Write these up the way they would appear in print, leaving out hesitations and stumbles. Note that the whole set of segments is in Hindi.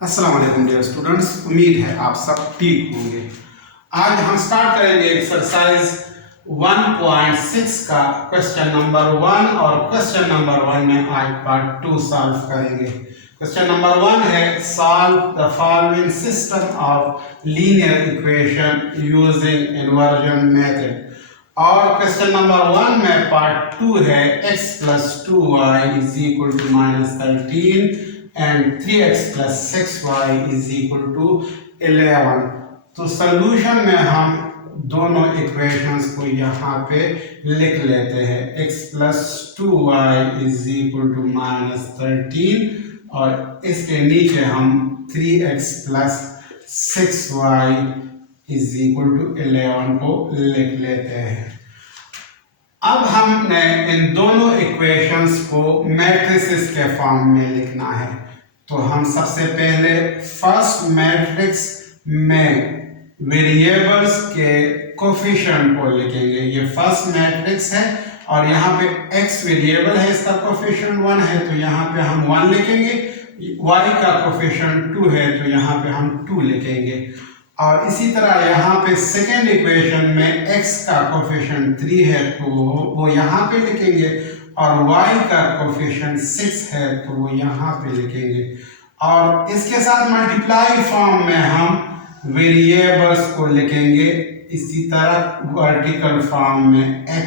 अस्सलाम वालेकुम डियर स्टूडेंट्स, उम्मीद है आप सब ठीक होंगे। आज हम स्टार्ट करेंगे एक्सरसाइज 1.6 का क्वेश्चन नंबर 1 और क्वेश्चन नंबर 1 में आज पार्ट 2 सॉल्व करेंगे। क्वेश्चन नंबर 1 है solve the following system of linear equation using inversion method और क्वेश्चन नंबर 1 में पार्ट 2 है x plus 2y is equal to -13 and 3x plus 6y is equal to 11। तो सॉल्यूशन में हम दोनों इक्वेशंस को यहाँ पे लिख लेते हैं। x plus 2y is equal to -13 और इसके नीचे हम 3x plus 6y is equal to 11 को लिख लेते हैं। अब हमने इन दोनों इक्वेशंस को मैट्रिसेस के फॉर्म में लिखना है। तो हम सबसे पहले फर्स्ट मैट्रिक्स में वेरिएबल्स के कोफिशिएंट को लिखेंगे। ये फर्स्ट मैट्रिक्स है और यहाँ पे x वेरिएबल है, इसका कोफिशिएंट 1 है तो यहाँ पे हम 1 लिखेंगे। y का कोफिशिएंट 2 है तो यहाँ पे हम 2 लिखेंगे। और इसी तरह यहाँ पे सेकेंड इक्वेशन में x का कोफिशिएंट 3 है तो वो यहाँ पे लिखेंगे और y का कोफिशिएंट 6 है तो वो यहाँ पे लिखेंगे। और इसके साथ मल्टीप्लाई फॉर्म में हम वेरिएबल्स को लिखेंगे। इसी तरह वर्टिकल फॉर्म में x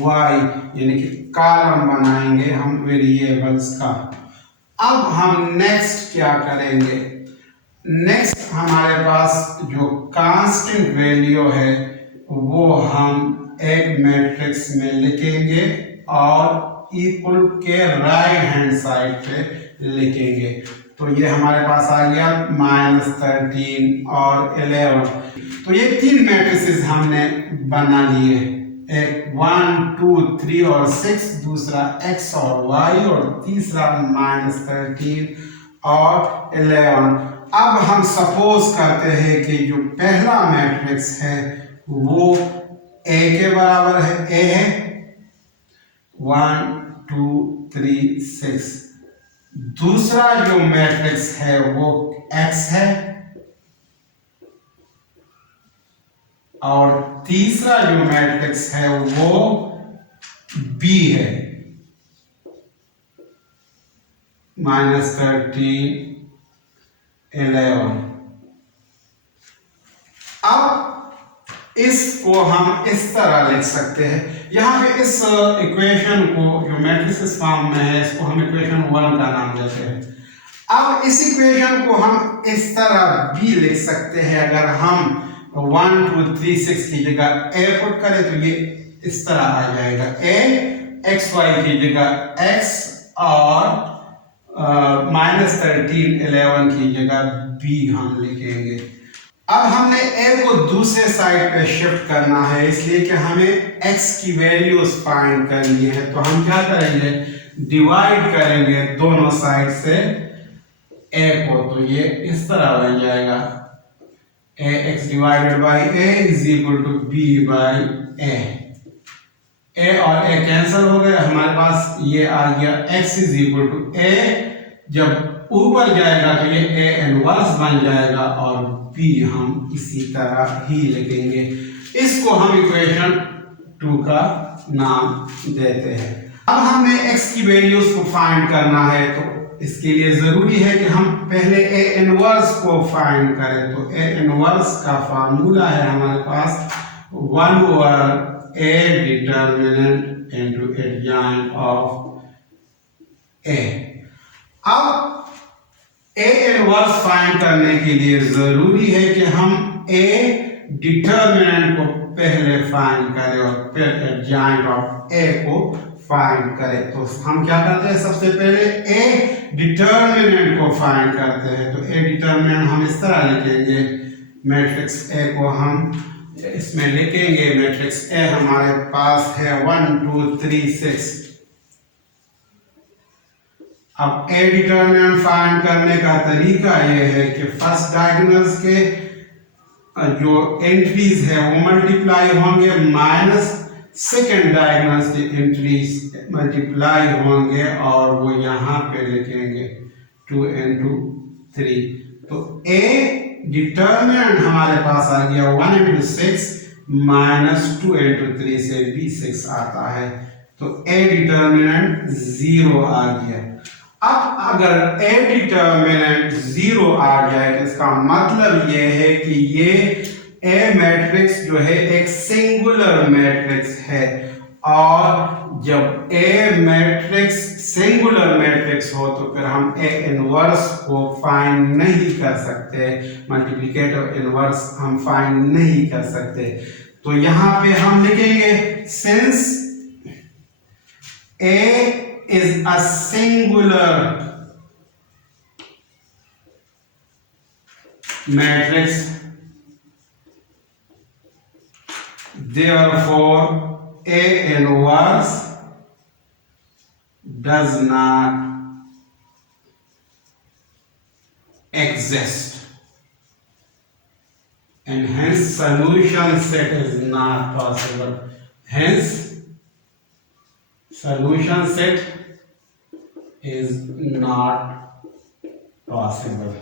y यानी कि कॉलम बनाएंगे हम वेरिएबल्स का। अब हम नेक्स्ट क्या करेंगे? नेक्स्ट हमारे पास जो कांस्टेंट वैल्यू है वो हम एक मैट्रिक्स में लिखेंगे और इक्वल के राइट हैंड साइड पे लिखेंगे। तो ये हमारे पास आ गया -13 और 11। तो ये तीन मैट्रिसेस हमने बना लिए, एक 1 2 3 और 6, दूसरा x और y और तीसरा -13 और 11। अब हम सपोज करते हैं कि जो पहला मैट्रिक्स है वो a के बराबर है, a है 1 2 3 6। दूसरा जो मैट्रिक्स है वो x है और तीसरा जो मैट्रिक्स है वो b है, -13 11। अब इसको हम इस तरह लिख सकते हैं। यहाँ पे इस इक्वेशन को जो मैट्रिसेस फॉर्म में है इसको हम इक्वेशन 1 का नाम देते हैं। अब इस इक्वेशन को हम इस तरह भी लिख सकते हैं। अगर हम 1 2 3 6 की जगह a पुट करें तो ये इस तरह आ जाएगा, a x y की जगह x और -13 11 की जगह b हम लिखेंगे। अब हमने a को दूसरे साइड पे शिफ्ट करना है इसलिए कि हमें x की वैल्यूज फाइंड करनी है। तो हम क्या करेंगे? डिवाइड करेंगे दोनों साइड से a को, तो ये इस तरह बन जाएगा ax divided by a is equal to b by a और a कैंसिल हो गए, हमारे पास ये आ गया x is equal to a। जब ऊपर जाएगा तो ये a इनवर्स बन जाएगा और b हम इसी तरह ही लिखेंगे। इसको हम इक्वेशन 2 का नाम देते हैं। अब हमें x की वैल्यूज को फाइंड करना है तो इसके लिए जरूरी है कि हम पहले a इनवर्स को फाइंड करें। तो a इनवर्स का फार्मूला है हमारे पास 1/a determinant into adjoint of a। अब a इनवर्स फाइंड करने के लिए जरूरी है कि हम a डिटर्मिनेंट को पहले फाइंड करें और फिर एडजॉइंट ऑफ a को फाइंड करें। तो हम क्या करते हैं? सबसे पहले a डिटर्मिनेंट को फाइंड करते हैं। तो a डिटर्मिनेंट हम इस तरह लिखेंगे, मैट्रिक्स a को हम इसमें लिखेंगे। मैट्रिक्स a हमारे पास है 1 2 3 6। अब a डिटर्मिनेंट फाइंड करने का तरीका ये है कि फर्स्ट डायगोनल्स के जो एंट्रीज है वो मल्टीप्लाई होंगे माइनस सेकेंड डायगोनल्स की एंट्रीज मल्टीप्लाई होंगे और वो यहाँ पे लिखेंगे 2 into 3। तो A डिटर्मिनेंट हमारे पास आ गया 1 इंटू 6 माइनस 2 इंटू 3 से भी 6 आता है, तो A डिटर्मिनेंट 0 आ गया। अब अगर A डिटर्मिनेंट 0 आ जाए तो इसका मतलब ये है कि ये A मैट्रिक्स जो है एक सिंगुलर मैट्रिक्स है, और जब A मैट्रिक्स सिंगुलर मैट्रिक्स हो तो फिर हम A इनवर्स को फाइंड नहीं कर सकते, मल्टीप्लिकेटिव इनवर्स हम फाइंड नहीं कर सकते। तो यहां पे हम लिखेंगे since A is a singular matrix, therefore A inverse does not exist, and hence solution set is not possible. Hence solution set is not possible.